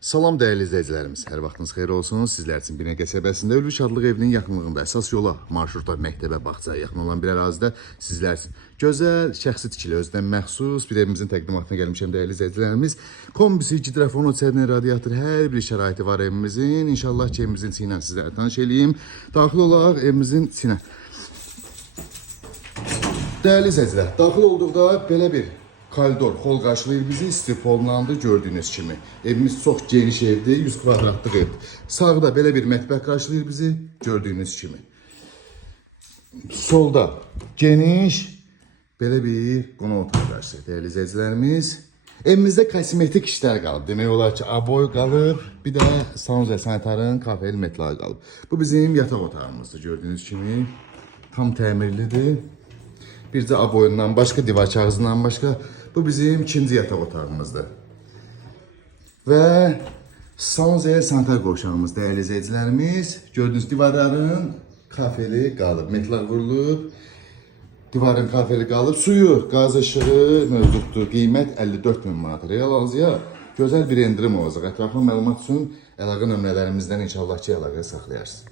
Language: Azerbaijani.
Salam dəyərli izləyicilərimiz, hər vaxtınız xeyir olsun. Sizlər üçün Binəqə qəsəbəsində Ülvi Şadlıq evinin yaxınlığında əsas yola, marşrutlar, məktəbə, bağçaya yaxın olan bir ərazidə sizlər üçün gözəl, şəxsi tikili, özdən məxsus bir evimizin təqdimatına gəlmişəm dəyərli izləyicilərimiz. Kombisi, gidrafonu, çərnə, radiator, hər bir şəraiti var evimizin. İnşallah ki, evimizin içi ilə sizlərə tanış eləyim. Daxil olaraq evimizin içinə. Dəyərli izləyicilər, daxil olduqda belə bir koridor, hol qarşılayır bizi, istifollandı gördüyünüz kimi. Evimiz çox geniş evdir, 100 kvadratlıq evdir. Sağda belə bir mətbəx qarşılayır bizi, gördüyünüz kimi. Solda geniş, belə bir qonaq otağı qarşılayır dəyərli izləyicilərimiz. Evimizdə kosmetik işlər qalıb. Demək olar ki, aboy qalıb, bir də sanuz və sanitarın kafeli metlağı qalıb. Bu bizim yataq otağımızdır, gördüyünüz kimi. Tam təmirlidir. Bircə aboyundan başqa, divar kağızından başqa. Bu bizim ikinci yataq otağımızdır. Və sanuzel sanitar qovşağımız dəyərli izləyicilərimiz. Gördüyünüz divarların kafeli qalıb, metlaq vurulub. Divarın kafeli qalıb. Suyu, qaz ışığı mövcuddur. Qiymət 54.000 manat. Real alıcıya gözəl bir endirim olacaq. Ətraflı məlumat üçün əlaqə nömrələrimizdən inşallah ki, əlaqə saxlayarsınız.